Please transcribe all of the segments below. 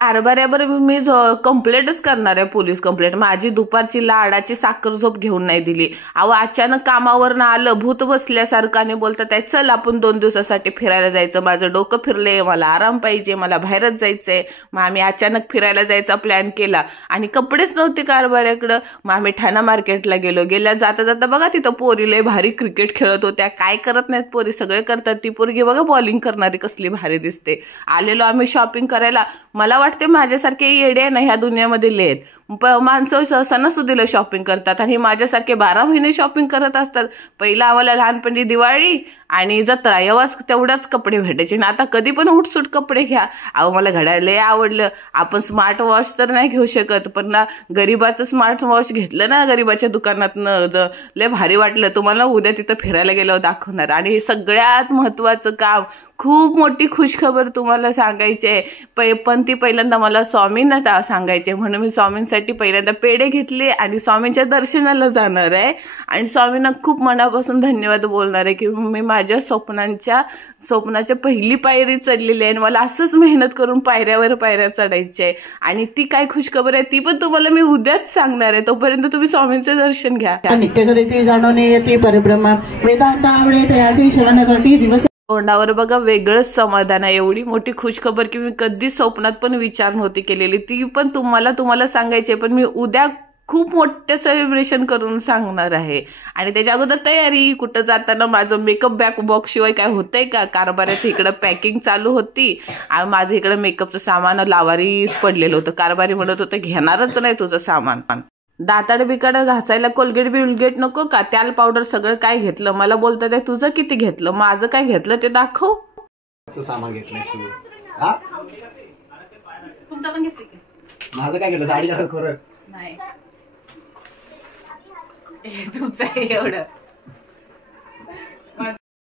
कारभाऱ्यावर मी कंप्लेंटच करणार आहे, police complaint. माझी दुपारची लाडाची साखर झोप घेऊन नाही दिली. अहो अचानक कामावरनं आलं भूत बसल्यासारखं आणि बोलतात आहे चल आपण 2 दिवसासाठी फिरायला जायचं. माझं डोकं फिरले, मला आराम पाहिजे, मला बाहेरच जायचंय. मग आम्ही अचानक फिरायला जायचा प्लॅन केला आणि कपडेच नव्हते कारभाऱ्याकडं. मग आम्ही ठाणा मार्केटला गेलो. गेल्या जाता जाता बघा तिथं पोरी लय भारी क्रिकेट खेळत होत्या. काय करत नाहीत पोरी, सगळे करतात. ती पोरगी बघा बॉलिंग करणारी कसली भारी दिसते. आलेलो आम्ही शॉपिंग करायला. मला वाटते माझ्यासारखे येडे ना ह्या दुनियामध्ये लेत. माणसं सणासुदीला शॉपिंग करतात आणि माझ्यासारखे 12 महिने शॉपिंग करत असतात. पहिला आम्हाला लहानपणी दिवाळी आणि जत्रा एवढाच तेवढाच कपडे भेटायचे ना. आता कधी पण उठसूट कपडे घ्या. अहो मला घड्याळ लय आवडलं. आपण स्मार्ट वॉच तर नाही घेऊ शकत, पण ना गरीबाचं स्मार्ट वॉच घेतलं ना गरीबाच्या दुकानातनं लय भारी वाटलं. तुम्हाला उद्या तिथं फिरायला गेल्यावर दाखवणार. आणि सगळ्यात महत्वाचं काम, खूप मोठी खुशखबर तुम्हाला सांगायची आहे. पण ती पहिल्यांदा मला स्वामींना सांगायचे, म्हणून मी स्वामींसाठी पहिल्यांदा पेढे घेतले आणि स्वामींच्या दर्शनाला जाणार आहे. आणि स्वामींना खूप मनापासून धन्यवाद बोलणार आहे की मी माझ्या स्वप्नाच्या पहिली पायरी चढलेली आहे आणि मला असंच मेहनत करून पायऱ्यावर पायऱ्या चढायची आहे. आणि ती काय खुशखबर आहे ती पण तुम्हाला मी उद्याच सांगणार आहे. तोपर्यंत तुम्ही स्वामींचे दर्शन घ्या. नित्यकरिते जाणवणे येते परब्रह्म वेदांत आवडे तयासी शरण करते दिवस. तोंडावर बघा वेगळंच समाधान आहे. एवढी मोठी खुशखबर की मी कधी स्वप्नात पण विचार नव्हती केलेली. ती पण तुम्हाला सांगायची, पण मी उद्या खूप मोठं सेलिब्रेशन करून सांगणार आहे. आणि त्याच्या अगोदर तयारी, कुठं जाताना माझं मेकअप बॉक्स शिवाय काय होतंय का. कारभाऱ्याचं इकडं पॅकिंग चालू होती आणि माझं इकडं मेकअपचं सामान लावारीच पडलेलं होतं. कारभारी म्हणत होतं घेणारच नाही तुझं सामान. दाताड बिकाड घासायला कोलगेट बिलगेट नको का, त्याल पावडर सगळं काय घेतलं. मला बोलतात आहे तुझं किती घेतलं, माझं काय घेतलं ते दाखव. सामान घेतलं तू, तुमचं पण घेतलं की माझं काय घेतलं. दाढी करा खरं नाही तुमचं एवढं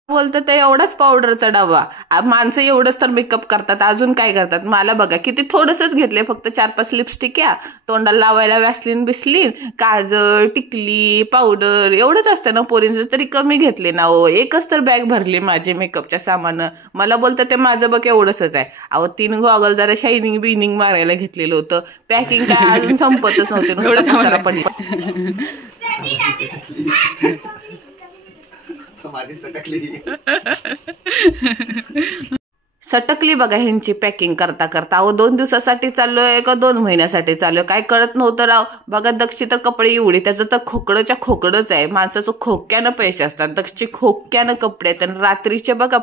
बोलतं ते एवढाच पावडरचा डबा. माणसं एवढंच तर मेकअप करतात, अजून काय करतात. मला बघा किती थोडंसंच घेतले, फक्त 4-5 लिपस्टिक या, तोंडाला लावायला वॅसलीन बिसलीन, काजळ, टिकली, पावडर एवढंच असतं ना पोरींचं. तरी कमी घेतले ना हो. एकच तर बॅग भरली माझे मेकअपच्या सामान. मला बोलतं ते माझं बघ एवढंच आहे. अहो 3 गॉगल जरा शायनिंग बिनिंग मारायला घेतलेलं होतं. पॅकिंग काय अजून संपतच नव्हते पण माझी सटकली सटकली बघा ह्यांची पॅकिंग करता करता. अहो 2 दिवसासाठी चाललोय का 2 महिन्यासाठी चाललोय काय कळत नव्हतं राव. बघा दक्षी तर कपडे एवढे, त्याचं तर खोकडच्या खोकडच आहे. माणसाचं खोक्यानं पैसे असतात, दक्षी खोक्यानं कपडे आहेत. आणि रात्रीचे बघा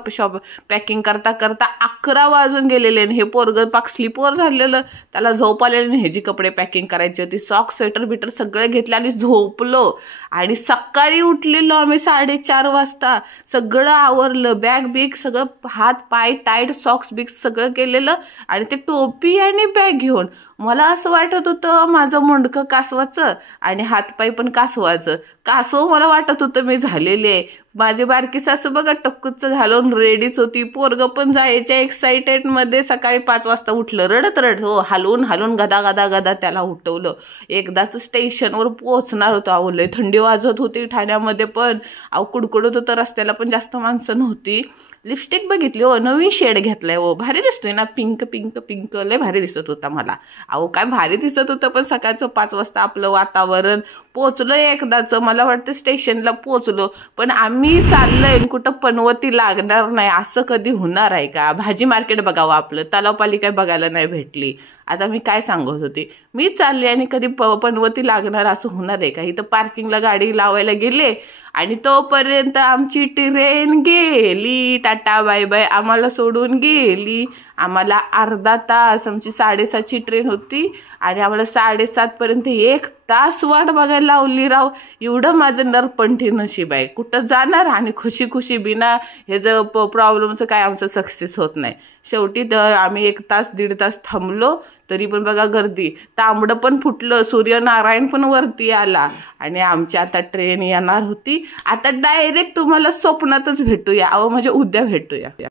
पॅकिंग करता करता 11 वाजून गेलेले. हे पोरग पाक स्लीपवर झालेलं, त्याला झोप आलेली. हे जी कपडे पॅकिंग करायची होती, सॉक्स स्वेटर बिटर सगळे घेतले आणि झोपलो. आणि सकाळी उठलेलो आम्ही 4:30 वाजता. सगळं आवरलं, बॅग बिग सगळं, हात पाय टाईट, सॉक्स बिक्स सगळं केलेलं आणि ते टोपी आणि बॅग घेऊन. मला असं वाटत होतं माझं मुंडकं कासवाचं आणि हातपाय पण कासवाचं. कासव मला वाटत होतं मी झालेली आहे. माझी बारकी सासू बघा टक्कूच घालून रेडीच होती. पोरग पण जायच्या एक्साइटेड मध्ये. सकाळी 5 वाजता उठलं रडत हो, हलवून गदा गदा गदा त्याला उठवलं. एकदाच स्टेशनवर पोहोचणार होतो. अहो लय थंडी वाजत होती ठाण्यामध्ये पण. अहो कुडकुडत होतं, रस्त्याला पण जास्त माणसं नव्हती. लिपस्टिक बघितली हो, नवीन शेड घेतलाय हो, भारी दिसतोय ना, पिंक पिंक पिंक, लय भारी दिसत होता मला. अहो काय भारी दिसत होतं. पण सकाळचं 5 वाजता आपलं वातावरण. पोचलो एकदाच, मला वाटतं स्टेशनला पोचलो. पण आम्ही चाललोय कुठं पनवती लागणार नाही असं कधी होणार आहे का. भाजी मार्केट बघावं आपलं, तलावपाली काय बघायला नाही भेटली. आता मी काय सांगत होते, मी चालले आणि कधी पनवती लागणार असं होणार आहे का. इथं पार्किंगला गाडी लावायला गेले आणि तोपर्यंत आमची ट्रेन गेली. टाटा बाय बाय आम्हाला सोडून गेली. आम्हाला अर्धा तास, आमची 7:30ची ट्रेन होती आणि आम्हाला 7:30 पर्यंत 1 तास वाट बघायला लावली राव. एवढं माझं नरपंथी नशीब आहे. कुठं जाणार आणि खुशी खुशी बिना ह्याचं प्रॉब्लेमचं काय आमचं सक्सेस होत नाही. शेवटी आम्ही 1 तास 1.5 तास थांबलो. तरी पण बघा गर्दी, तांबडं पण फुटलं, सूर्यनारायण पण वरती आला आणि आमची आता ट्रेन येणार होती. आता डायरेक्ट तुम्हाला स्वप्नातच भेटूया. अहो म्हणजे उद्या भेटूया.